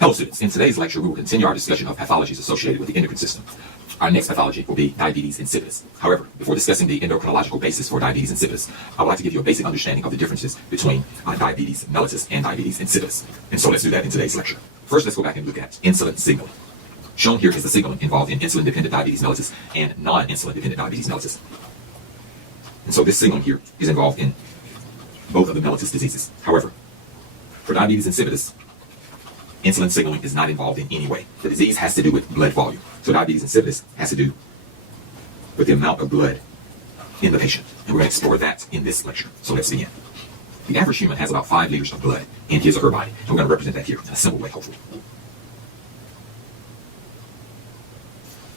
Hello students, in today's lecture we will continue our discussion of pathologies associated with the endocrine system. Our next pathology will be diabetes insipidus. However, before discussing the endocrinological basis for diabetes insipidus, I would like to give you a basic understanding of the differences between diabetes mellitus and diabetes insipidus. And so let's do that in today's lecture. First, let's go back and look at insulin signaling. Shown here is the signaling involved in insulin-dependent diabetes mellitus and non-insulin dependent diabetes mellitus. And so this signaling here is involved in both of the mellitus diseases. However, for diabetes insipidus, insulin signaling is not involved in any way. The disease has to do with blood volume. So diabetes insipidus has to do with the amount of blood in the patient. And we're going to explore that in this lecture. So let's begin. The average human has about 5 liters of blood in his or her body. And we're going to represent that here in a simple way, hopefully.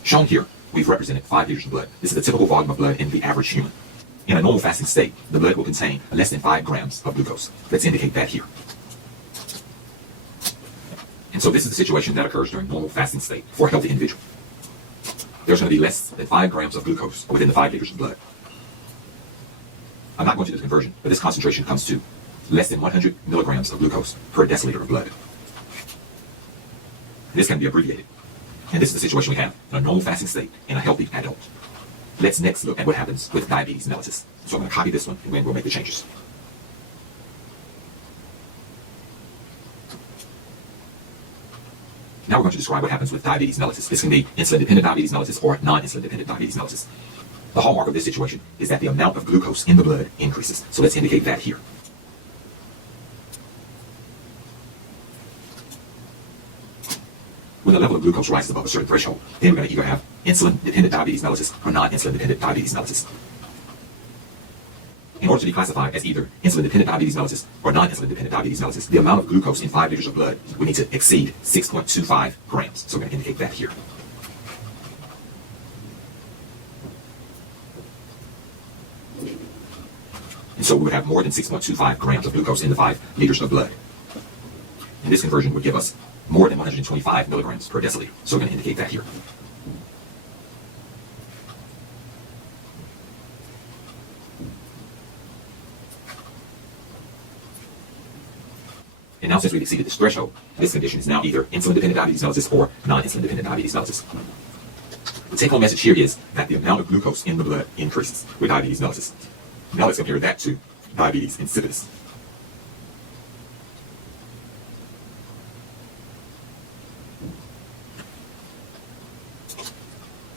Shown here, we've represented 5 liters of blood. This is the typical volume of blood in the average human. In a normal fasting state, the blood will contain less than 5 grams of glucose. Let's indicate that here. And so this is the situation that occurs during normal fasting state for a healthy individual. There's going to be less than 5 grams of glucose within the 5 liters of blood. I'm not going to do the conversion, but this concentration comes to less than 100 milligrams of glucose per deciliter of blood. This can be abbreviated. And this is the situation we have in a normal fasting state in a healthy adult. Let's next look at what happens with diabetes mellitus. So I'm going to copy this one and then we'll make the changes. Now we're going to describe what happens with diabetes mellitus. This can be insulin-dependent diabetes mellitus or non-insulin-dependent diabetes mellitus. The hallmark of this situation is that the amount of glucose in the blood increases. So let's indicate that here. When the level of glucose rises above a certain threshold, then we're going to either have insulin-dependent diabetes mellitus or non-insulin-dependent diabetes mellitus. In order to be classified as either insulin-dependent diabetes mellitus or non-insulin-dependent diabetes mellitus, the amount of glucose in 5 liters of blood would need to exceed 6.25 grams. So we're going to indicate that here. And so we would have more than 6.25 grams of glucose in the 5 liters of blood. And this conversion would give us more than 125 milligrams per deciliter. So we're going to indicate that here. And now since we've exceeded this threshold, this condition is now either insulin-dependent diabetes mellitus or non-insulin-dependent diabetes mellitus. The take-home message here is that the amount of glucose in the blood increases with diabetes mellitus. Now let's compare that to diabetes insipidus.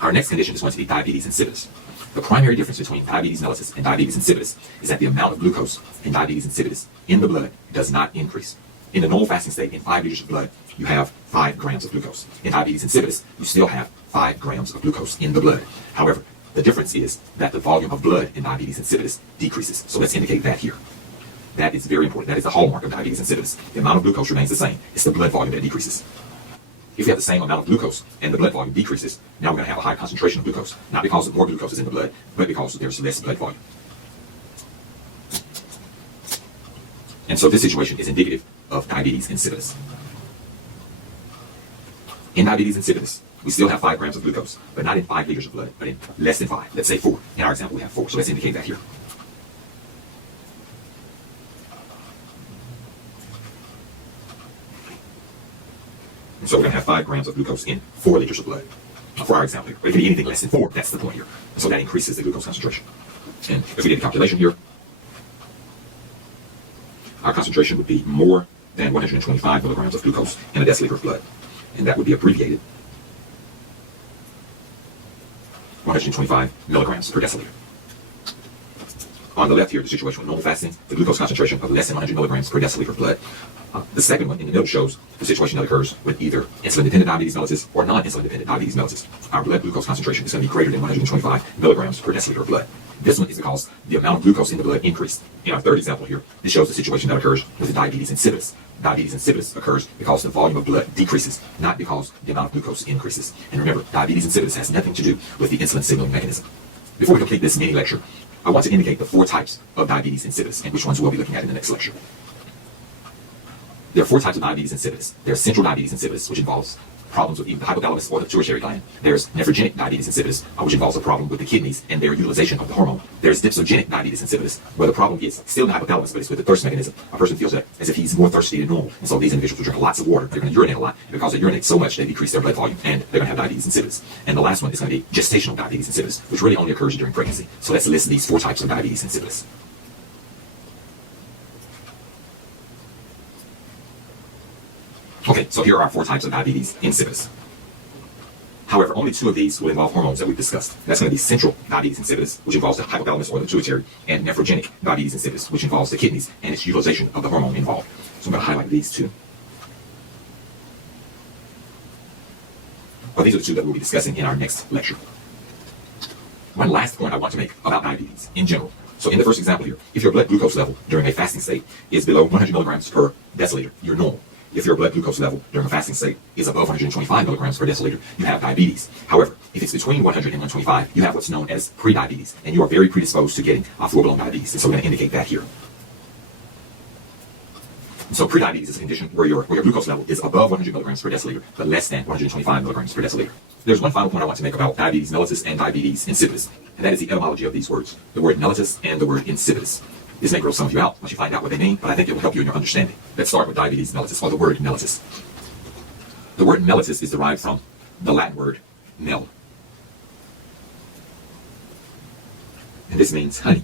Our next condition is going to be diabetes insipidus. The primary difference between diabetes mellitus and diabetes insipidus is that the amount of glucose in diabetes insipidus in the blood does not increase. In the normal fasting state, in 5 liters of blood, you have 5 grams of glucose. In diabetes insipidus, you still have 5 grams of glucose in the blood. However, the difference is that the volume of blood in diabetes insipidus decreases. So let's indicate that here. That is very important. That is the hallmark of diabetes insipidus. The amount of glucose remains the same. It's the blood volume that decreases. If we have the same amount of glucose and the blood volume decreases, now we're going to have a high concentration of glucose. Not because more glucose is in the blood, but because there's less blood volume. And so this situation is indicative of diabetes insipidus. In diabetes insipidus, we still have 5 grams of glucose, but not in 5 liters of blood, but in less than 5. Let's say 4. In our example, we have 4. So let's indicate that here. And so we're going to have 5 grams of glucose in 4 liters of blood for our example here. But it can be anything less than 4. That's the point here. And so that increases the glucose concentration. And if we did the calculation here, our concentration would be more than 125 milligrams of glucose in a deciliter of blood. And that would be abbreviated 125 milligrams per deciliter. On the left here, the situation with normal fasting, the glucose concentration of less than 100 milligrams per deciliter of blood. The second one in the middle shows the situation that occurs with either insulin-dependent diabetes mellitus or non-insulin-dependent diabetes mellitus. Our blood glucose concentration is going to be greater than 125 milligrams per deciliter of blood. This one is because the amount of glucose in the blood increased. In our third example here, this shows the situation that occurs with diabetes insipidus. Diabetes insipidus occurs because the volume of blood decreases, not because the amount of glucose increases. And remember, diabetes insipidus has nothing to do with the insulin signaling mechanism. Before we complete this mini lecture, I want to indicate the 4 types of diabetes insipidus and which ones we'll be looking at in the next lecture. There are 4 types of diabetes insipidus. There's central diabetes insipidus, which involves problems with either the hypothalamus or the pituitary gland. There's nephrogenic diabetes insipidus, which involves a problem with the kidneys and their utilization of the hormone. There's dipsogenic diabetes insipidus, where the problem is still in the hypothalamus, but it's with the thirst mechanism. A person feels that as if he's more thirsty than normal, and so these individuals will drink lots of water. They're going to urinate a lot, and because they urinate so much, they decrease their blood volume, and they're going to have diabetes insipidus. And the last one is going to be gestational diabetes insipidus, which really only occurs during pregnancy. So let's list these 4 types of diabetes insipidus. Okay, so here are our 4 types of diabetes insipidus. However, only 2 of these will involve hormones that we've discussed. That's going to be central diabetes insipidus, which involves the hypothalamus or the pituitary, and nephrogenic diabetes insipidus, which involves the kidneys and its utilization of the hormone involved. So I'm going to highlight these 2. Well, these are the 2 that we'll be discussing in our next lecture. One last point I want to make about diabetes in general. So in the first example here, if your blood glucose level during a fasting state is below 100 milligrams per deciliter, you're normal. If your blood glucose level during a fasting state is above 125 milligrams per deciliter, you have diabetes. However, if it's between 100 and 125, you have what's known as prediabetes, and you are very predisposed to getting full-blown diabetes. And so we're going to indicate that here. So prediabetes is a condition where your glucose level is above 100 milligrams per deciliter, but less than 125 milligrams per deciliter. There's one final point I want to make about diabetes mellitus and diabetes insipidus, and that is the etymology of these words, the word mellitus and the word insipidus. This may grow some of you out once you find out what they mean, but I think it will help you in your understanding. Let's start with diabetes mellitus, or the word mellitus. The word mellitus is derived from the Latin word mel, and this means honey.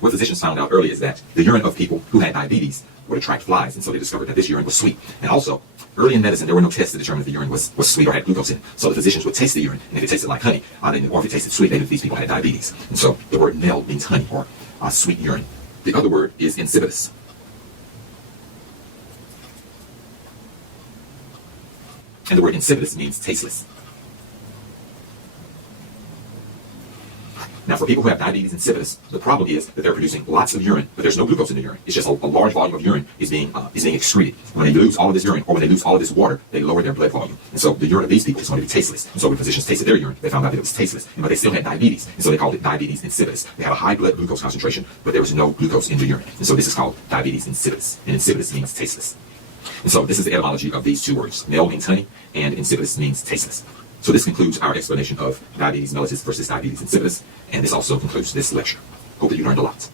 What physicians found out early is that the urine of people who had diabetes would attract flies, and so they discovered that this urine was sweet. And also, early in medicine, there were no tests to determine if the urine was sweet or had glucose in it. So the physicians would taste the urine, and if it tasted like honey, or if it tasted sweet, they knew these people had diabetes. And so the word mel means honey, or sweet urine. The other word is insipidus. And the word insipidus means tasteless. Now, for people who have diabetes insipidus, the problem is that they're producing lots of urine, but there's no glucose in the urine. It's just a large volume of urine is being excreted. When they lose all of this urine, or when they lose all of this water, they lower their blood volume. And so the urine of these people is going to be tasteless. And so when physicians tasted their urine, they found out that it was tasteless, but they still had diabetes. And so they called it diabetes insipidus. They had a high blood glucose concentration, but there was no glucose in the urine. And so this is called diabetes insipidus. And insipidus means tasteless. And so this is the etymology of these 2 words. Mel means honey, and insipidus means tasteless. So this concludes our explanation of diabetes mellitus versus diabetes insipidus, and this also concludes this lecture. Hope that you learned a lot.